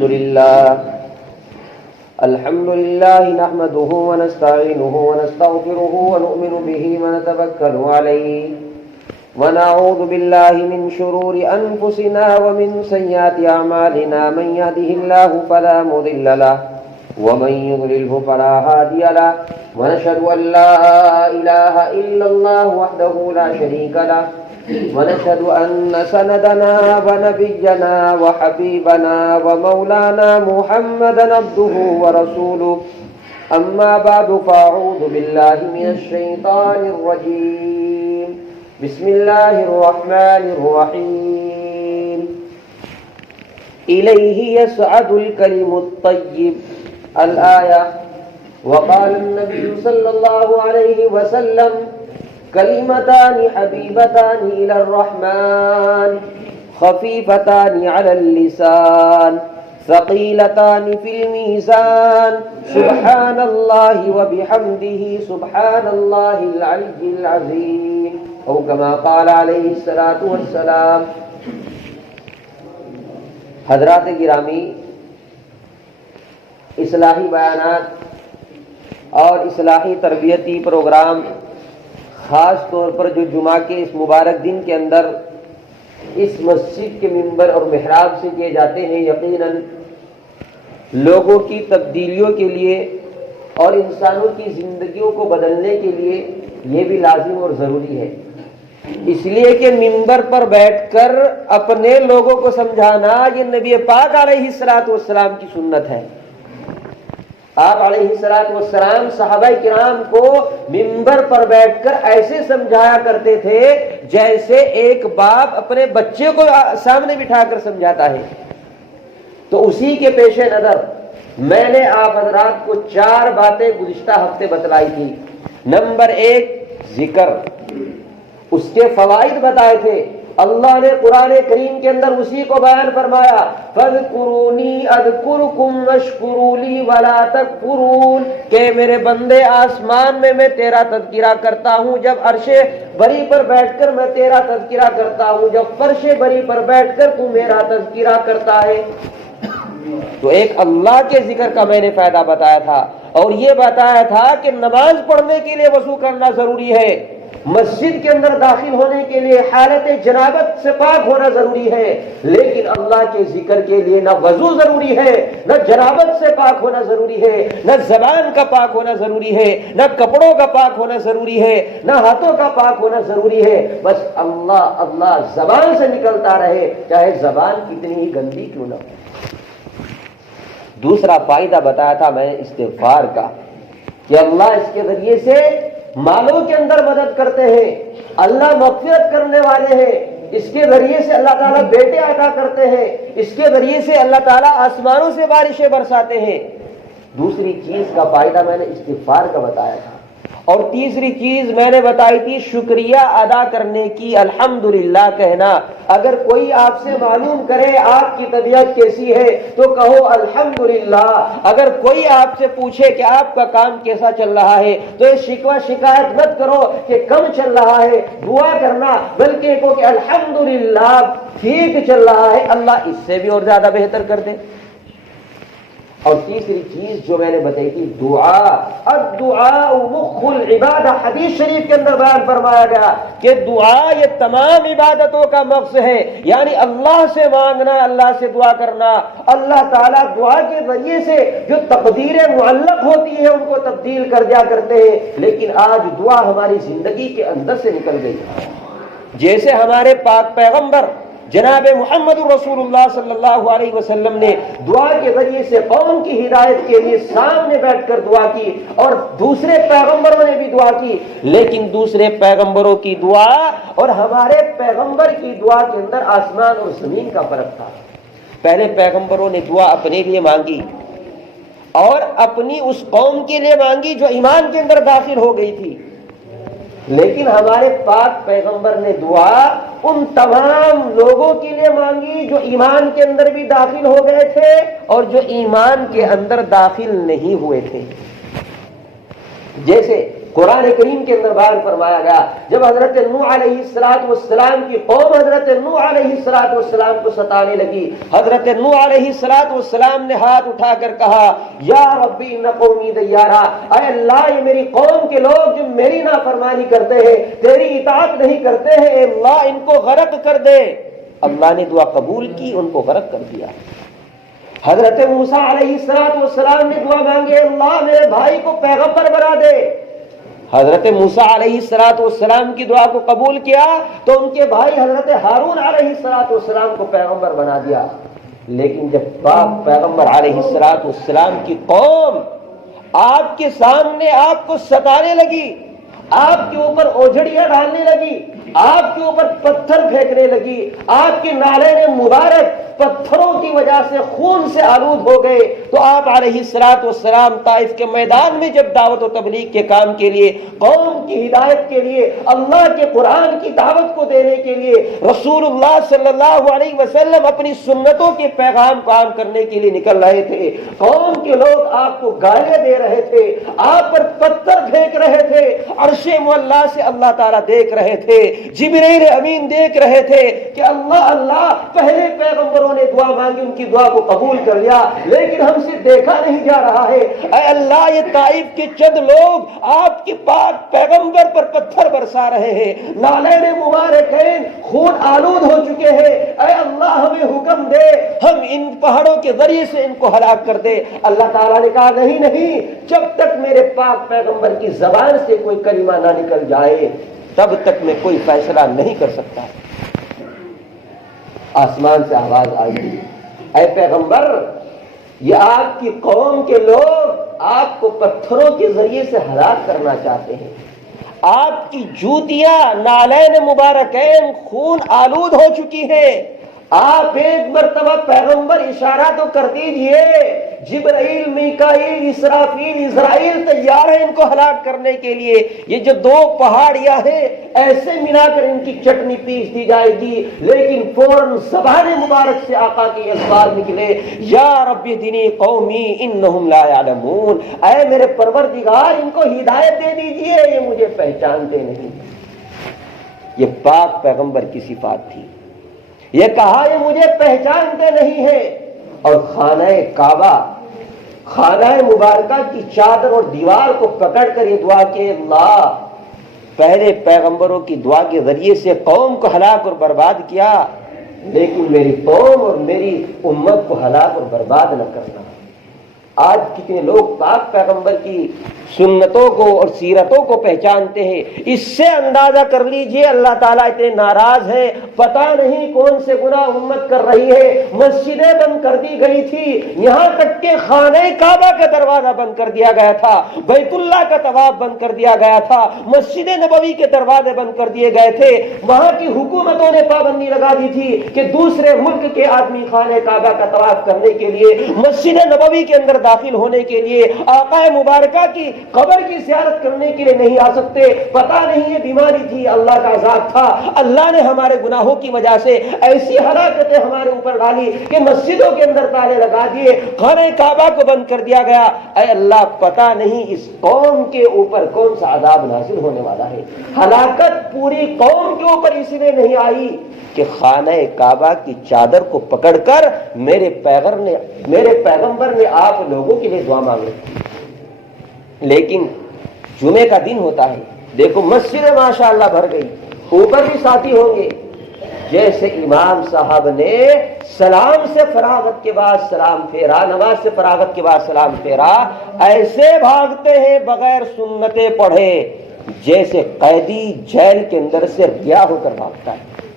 الحمد لله نحمده ونستعينه ونستغفره ونؤمن به ونتوكل عليه ونعوذ بالله من شرور أنفسنا ومن سيئات أعمالنا من يهده الله فلا مضل له ومن يضلله فلا هادي له ونشهد أن لا إله إلا الله وحده لا شريك له ونشهد أن سندنا ونبينا وحبيبنا ومولانا محمدا عبده ورسوله أما بعد فأعوذ بالله من الشيطان الرجيم بسم الله الرحمن الرحيم إليه يسعد الكلم الطيب الآية وقال النبي صلى الله عليه وسلم كلمتان حبيبتان إلى الرحمن خفيفتان على اللسان ثقيلتان في الميزان سبحان الله وبحمده سبحان الله العلي العظيم أو كما قال عليه الصلاة والسلام. حضرات گرامی، اصلاحی بیانات اور اصلاحی تربیتی پروگرام خاص طور پر جو جمعہ کے اس مبارک دن کے اندر اس مسجد کے منبر اور محراب سے کیے جاتے ہیں، یقیناً لوگوں کی تبدیلیوں کے لیے اور انسانوں کی زندگیوں کو بدلنے کے لیے یہ بھی لازم اور ضروری ہے. اس لیے کہ منبر پر بیٹھ کر اپنے لوگوں کو سمجھانا یہ نبی پاک علیہ الصلوۃ والسلام کی سنت ہے. آپ علیہ الصلوۃ والسلام صحابہ کرام کو منبر پر بیٹھ کر ایسے سمجھایا کرتے تھے جیسے ایک باپ اپنے بچے کو سامنے بٹھا کر سمجھاتا ہے. تو اسی کے پیش نظر میں نے آپ حضرات کو 4 باتیں گزشتہ ہفتے بتلائی تھی. نمبر 1 ذکر، اس کے فوائد بتائے تھے. اللہ نے قرآن کریم کے اندر اسی کو بیان فرمایا، فَاذْكُرُونِي أَذْكُرْكُمْ وَاشْكُرُوا لِي وَلَا تَكْفُرُونَ، کہ میرے بندے آسمان میں تیرا تذکرہ کرتا ہوں جب عرش بری پر بیٹھ کر میں تیرا تذکرہ کرتا ہوں، جب فرش بری پر بیٹھ کر تو میرا تذکرہ کرتا ہے. تو ایک اللہ کے ذکر کا میں نے فائدہ بتایا تھا، اور یہ بتایا تھا کہ نماز پڑھنے کے لیے وضو کرنا ضروری ہے، مسجد کے اندر داخل ہونے کے لیے حالت جنابت سے پاک ہونا ضروری ہے، لیکن اللہ کے ذکر کے لیے نہ وضو ضروری ہے، نہ جنابت سے پاک ہونا ضروری ہے، نہ زبان کا پاک ہونا ضروری ہے، نہ کپڑوں کا پاک ہونا ضروری ہے، نہ ہاتھوں کا پاک ہونا ضروری ہے. بس اللہ اللہ زبان سے نکلتا رہے، چاہے زبان کتنی ہی گندی کیوں نہ ہو. دوسرا فائدہ بتایا تھا میں استغفار کا، کہ اللہ اس کے ذریعے سے مالوں کے اندر مدد کرتے ہیں، اللہ مغفرت کرنے والے ہیں، اس کے ذریعے سے اللہ تعالیٰ بیٹے عطا کرتے ہیں، اس کے ذریعے سے اللہ تعالیٰ آسمانوں سے بارشیں برساتے ہیں. دوسری چیز کا فائدہ میں نے استغفار کا بتایا تھا. اور تیسری چیز میں نے بتائی تھی شکریہ ادا کرنے کی، الحمدللہ کہنا. اگر کوئی آپ سے معلوم کرے آپ کی طبیعت کیسی ہے تو کہو الحمدللہ. اگر کوئی آپ سے پوچھے کہ آپ کا کام کیسا چل رہا ہے تو یہ شکوہ شکایت مت کرو کہ کم چل رہا ہے، دعا کرنا، بلکہ کہو کہ الحمدللہ ٹھیک چل رہا ہے، اللہ اس سے بھی اور زیادہ بہتر کر دے. اور تیسری چیز جو میں نے بتائی تھی دعا، الدعاء مخ العبادہ. حدیث شریف کے اندر بیان فرمایا گیا کہ دعا یہ تمام عبادتوں کا مغز ہے، یعنی اللہ سے مانگنا، اللہ سے دعا کرنا. اللہ تعالیٰ دعا کے ذریعے سے جو تقدیریں معلق ہوتی ہیں ان کو تبدیل کر دیا کرتے ہیں. لیکن آج دعا ہماری زندگی کے اندر سے نکل گئی. جیسے ہمارے پاک پیغمبر جناب محمد رسول اللہ صلی اللہ علیہ وسلم نے دعا کے ذریعے سے قوم کی ہدایت کے لیے سامنے بیٹھ کر دعا کی، اور دوسرے پیغمبروں نے بھی دعا کی. لیکن دوسرے پیغمبروں کی دعا اور ہمارے پیغمبر کی دعا کے اندر آسمان اور زمین کا فرق تھا. پہلے پیغمبروں نے دعا اپنے لیے مانگی اور اپنی اس قوم کے لیے مانگی جو ایمان کے اندر داخل ہو گئی تھی. لیکن ہمارے پاک پیغمبر نے دعا ان تمام لوگوں کے لیے مانگی جو ایمان کے اندر بھی داخل ہو گئے تھے اور جو ایمان کے اندر داخل نہیں ہوئے تھے. جیسے قرآن کریم کے اندر بیان فرمایا گیا، جب حضرت نوح علیہ السلام کی قوم حضرت نوح علیہ السلام کو ستانے لگی، حضرت نوح علیہ السلام نے ہاتھ اٹھا کر کہا یا ربی ان قومی دیارا، اے اللہ یہ میری قوم کے لوگ جو میری نافرمانی کرتے ہیں، تیری اطاعت نہیں کرتے ہیں، اے اللہ ان کو غرق کر دے۔ اللہ نے دعا قبول کی، ان کو غرق کر دیا۔ حضرت موسیٰ علیہ السلام نے دعا مانگی، اللہ میرے بھائی کو پیغمبر بنا دے۔ حضرت موسیٰ علیہ السلام کی دعا کو قبول کیا تو ان کے بھائی حضرت ہارون علیہ السلام کو پیغمبر بنا دیا۔ لیکن جب پاک پیغمبر علیہ السلام کی قوم آپ کے سامنے آپ کو ستانے لگی، آپ کے اوپر اوجھڑیاں ڈالنے لگی، آپ کے اوپر پتھر پھینکنے لگی، آپ کے نالین مبارک پتھروں کی وجہ سے خون سے آلود ہو گئے، تو آپ علیہ السلام طائف کے میدان میں جب دعوت و تبلیغ کے کام کے لیے، قوم کی ہدایت کے لیے، اللہ کے قرآن کی دعوت کو دینے کے لیے، رسول اللہ صلی اللہ علیہ وسلم اپنی سنتوں کے پیغام کو عام کرنے کے لیے نکل رہے تھے، قوم کے لوگ آپ کو گالیں دے رہے تھے، آپ پر پتھر پھینک رہے تھے، عرش معلیٰ سے اللہ تعالیٰ دیکھ رہے تھے، جبرائیل امین دیکھ رہے تھے کہ اللہ پہلے پیغمبروں نے دعا مانگی، ان کی دعا کو قبول کر لیا، لیکن ہم سے دیکھا نہیں جا رہا ہے۔ اے اللہ یہ طائف کے چند لوگ آپ کے پاک پیغمبر پر پتھر برسا رہے ہیں، نالین مبارکین خون آلود ہو چکے ہیں، اے اللہ ہمیں حکم دے، ہم ان پہاڑوں کے ذریعے سے ان کو ہلاک کر دے۔ اللہ تعالیٰ نے کہا نہیں، جب تک میرے پاک پیغمبر کی زبان سے کوئی کلمہ نہ نکل جائے تب تک میں کوئی فیصلہ نہیں کر سکتا۔ آسمان سے آواز آئی، اے پیغمبر یہ آپ کی قوم کے لوگ آپ کو پتھروں کے ذریعے سے ہلاک کرنا چاہتے ہیں، آپ کی جوتیاں نالین مبارکین خون آلود ہو چکی ہیں، آپ ایک مرتبہ پیغمبر اشارہ تو کر دیجئے، جبرائیل میکائیل اسرافیل اسرائیل تیار ہیں ان کو ہلاک کرنے کے لیے، یہ جو دو پہاڑیاں ہیں ایسے ملا کر ان کی چٹنی پیس دی جائے گی، لیکن فوراً زبان مبارک سے آقا کے الفاظ نکلے، یا رب اہدنی قومی انہم لا یعلمون، اے میرے پروردگار ان کو ہدایت دے دیجئے، یہ مجھے پہچانتے نہیں۔ یہ پاک پیغمبر کی صفات تھی، یہ کہا یہ مجھے پہچانتے نہیں ہیں، اور خانہ کعبہ خانہ مبارکہ کی چادر اور دیوار کو پکڑ کر یہ دعا کہ اللہ پہلے پیغمبروں کی دعا کے ذریعے سے قوم کو ہلاک اور برباد کیا، لیکن میری قوم اور میری امت کو ہلاک اور برباد نہ کرنا۔ آج کتنے لوگ پاک پیغمبر کی سنتوں کو اور سیرتوں کو پہچانتے ہیں، اس سے اندازہ کر لیجئے اللہ تعالیٰ اتنے ناراض ہیں، پتہ نہیں کون سے گناہ امت کر رہی ہے۔ مسجدیں بند کر دی گئی تھی، یہاں تک کہ خانہ کعبہ کا دروازہ بند کر دیا گیا تھا، بیت اللہ کا طواف بند کر دیا گیا تھا، مسجد نبوی کے دروازے بند کر دیے گئے تھے، وہاں کی حکومتوں نے پابندی لگا دی تھی کہ دوسرے ملک کے آدمی خانہ کعبہ کا طواف کرنے کے لیے، مسجد نبوی کے اندر داخل ہونے کے لیے، آقا مبارکہ کی قبر کی زیارت کرنے کے لیے نہیں آ سکتے۔ پتہ نہیں یہ بیماری تھی، اللہ کا عذاب تھا، اللہ نے ہمارے گناہوں کی وجہ سے ایسی ہلاکتیں ہمارے اوپر ڈالی کہ مسجدوں کے اندر تالے لگا دیے، خانہ کعبہ کو بند کر دیا گیا۔ اے اللہ پتہ نہیں اس قوم کے اوپر کون سا عذاب نازل ہونے والا ہے۔ ہلاکت پوری قوم کے اوپر اس لیے نہیں آئی کہ خانہ کعبہ کی چادر کو پکڑ کر میرے پیغمبر نے آپ لوگوں کے لیے دعا مانگی۔ لیکن جمعے کا دن ہوتا ہے، دیکھو مسجد ماشاءاللہ بھر گئی، اوپر بھی ساتھی ہوں گے، جیسے امام صاحب نے سلام سے فراغت کے بعد سلام پھیرا، نماز سے فراغت کے بعد سلام پھیرا، ایسے بھاگتے ہیں بغیر سنتیں پڑھے جیسے قیدی جیل کے اندر سے رہا ہو کر بھاگتا ہے۔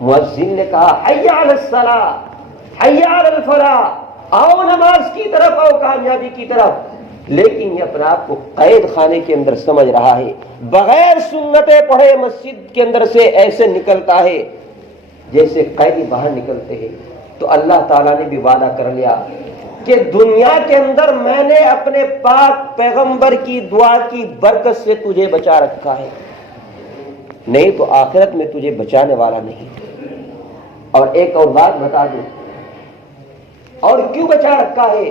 مؤذن نے کہا حی علی الصلاۃ حی علی الفلاح، آؤ نماز کی طرف، آؤ کامیابی کی طرف، لیکن یہ اپنے آپ کو قید خانے کے اندر سمجھ رہا ہے، بغیر سنتیں پڑھے مسجد کے اندر سے ایسے نکلتا ہے جیسے قیدی باہر نکلتے ہیں۔ تو اللہ تعالیٰ نے بھی وعدہ کر لیا کہ دنیا کے اندر میں نے اپنے پاک پیغمبر کی دعا کی برکت سے تجھے بچا رکھا ہے، نہیں تو آخرت میں تجھے بچانے والا نہیں۔ اور ایک اور بات بتا دوں، اور کیوں بچا رکھا ہے؟